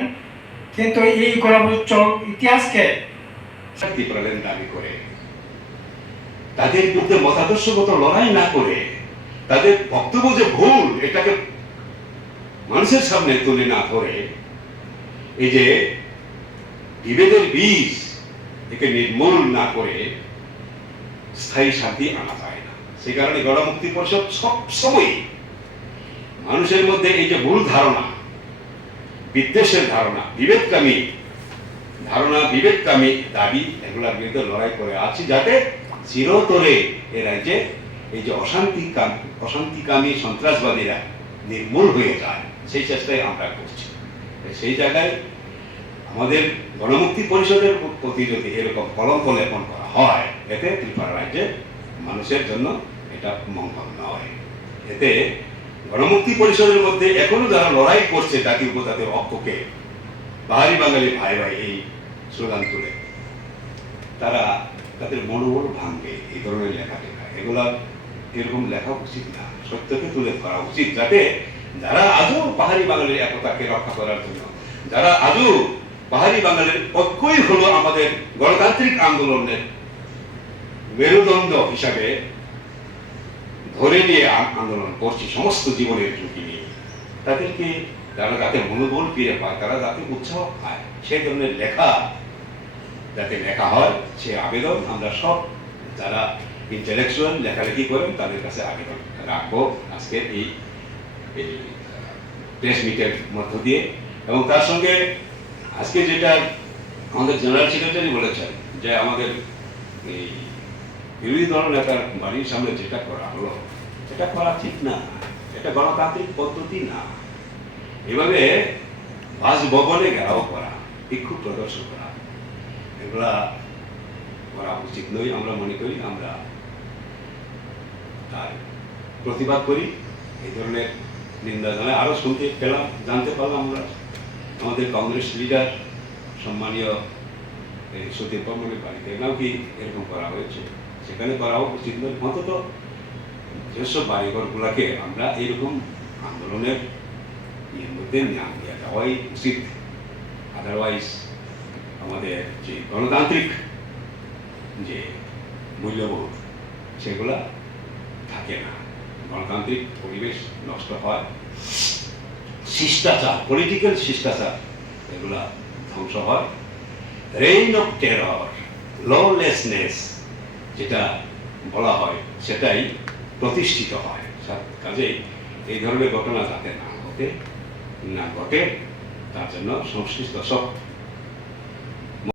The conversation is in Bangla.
করেন কিন্তু এই গণভোজ ইতিহাসকে শান্তি প্রদান দাবি করে। তাদের বিরুদ্ধে মতাদর্শগত লড়াই না করে, তাদের বক্তব্য যে ভুল, এটাকে মানুষের সামনে তুলে না ধরে, এই যে বিভেদের বীজ একে নির্মূল না করে স্থায়ী শান্তি আনা যায় না। সেই কারণে গণমুক্তি পরিষদ সবসময় মানুষের মধ্যে এই যে ভুল ধারণা বিদ্বেষের ধারণা বিভেদকামী ধারণা, বিবেককামী দাবি, এগুলোর বিরুদ্ধে লড়াই করে আছি যাতে চিরতরে এ রাজ্যে এই যে অশান্তি অশান্তিকামী সন্ত্রাসবাদীরা নির্মূল হয়ে যায়, সেই চেষ্টাই আমরা করছি। সেই জায়গায় আমাদের গণমুক্তি পরিষদের প্রতি যদি এরকম কলঙ্ক লেপন করা হয়, এতে ত্রিপুরা রাজ্যে মানুষের জন্য এটা মঙ্গল নয়। এতে গণমুক্তি পরিষদের মধ্যে এখনও যারা লড়াই করছে জাতি উপজাতির অক্ষকে বাহারি বাঙালি ভাই ভাই, এই স্লোগান তুলে, তারা তাদের মনোবল ভাঙবে এই ধরনের লেখা লেখা। এগুলা এরকম লেখা উচিত না, সত্যকে তুলে ধরা উচিত, যাতে যারা আজও পাহাড়ি বাঙালির একতাকে রক্ষা করার জন্য, যারা আজও পাহাড়ি বাঙালির ঐক্যই হলো আমাদের গণতান্ত্রিক আন্দোলনের মেরুদণ্ড হিসাবে ধরে নিয়ে আন্দোলন করছি, সমস্ত জীবনের ঝুঁকি নিয়ে। তাদেরকে যারা যাতে মনোবল ফিরে পায়, তারা যাতে উৎসাহ পায় সেই ধরনের লেখা যাতে লেখা হয়, সে আবেদন আমরা সব যারা ইন্টেলেকচুয়াল লেখালেখি করেন, তাদের কাছে আবেদন রাখব আজকে এই প্রেস মিটের মধ্য দিয়ে। এবং তার সঙ্গে আজকে যেটা আমাদের জেনারেল সেক্রেটারি বলেছেন, যে আমাদের এই বিরোধী দল নেতার বাড়ির সামনে যেটা করা হলো, এটা করা ঠিক না, এটা গণতান্ত্রিক পদ্ধতি না। এভাবে বাসভবনে ঘেরাও করা বিক্ষোভ প্রদর্শন করা, এগুলা করা উচিত নয় আমরা মনে করি, আমরা তার প্রতিবাদ করি। এই ধরনের নিন্দা জানাই আরও শুনতে পেলাম, জানতে পারলাম আমরা। আমাদের কংগ্রেস লিডার সম্মানীয় এই সতীর বর্মনের বাড়িতে নাকি এরকম করা হয়েছে? সেখানে করাও উচিত নয়। অন্তত যেসব বাড়িঘরগুলোকে আমরা এইরকম আন্দোলনের ইয়ের মধ্যে নাম দিয়ে দেওয়াই উচিত। আদারওয়াইজ আমাদের যে গণতান্ত্রিক যে মূল্যবোধ, সেগুলা থাকে না। গণতান্ত্রিক পরিবেশ নষ্ট হয়। শিষ্টাচার পলিটিক্যাল শিষ্টাচার, এগুলা ধ্বংস হয়। রেইন অফ টেরর ললেসনেস যেটা বলা হয়, সেটাই প্রতিষ্ঠিত হয়। কাজে এই ধরনের ঘটনা যাতে না ঘটে না ঘটে, তার জন্য সংশ্লিষ্ট সব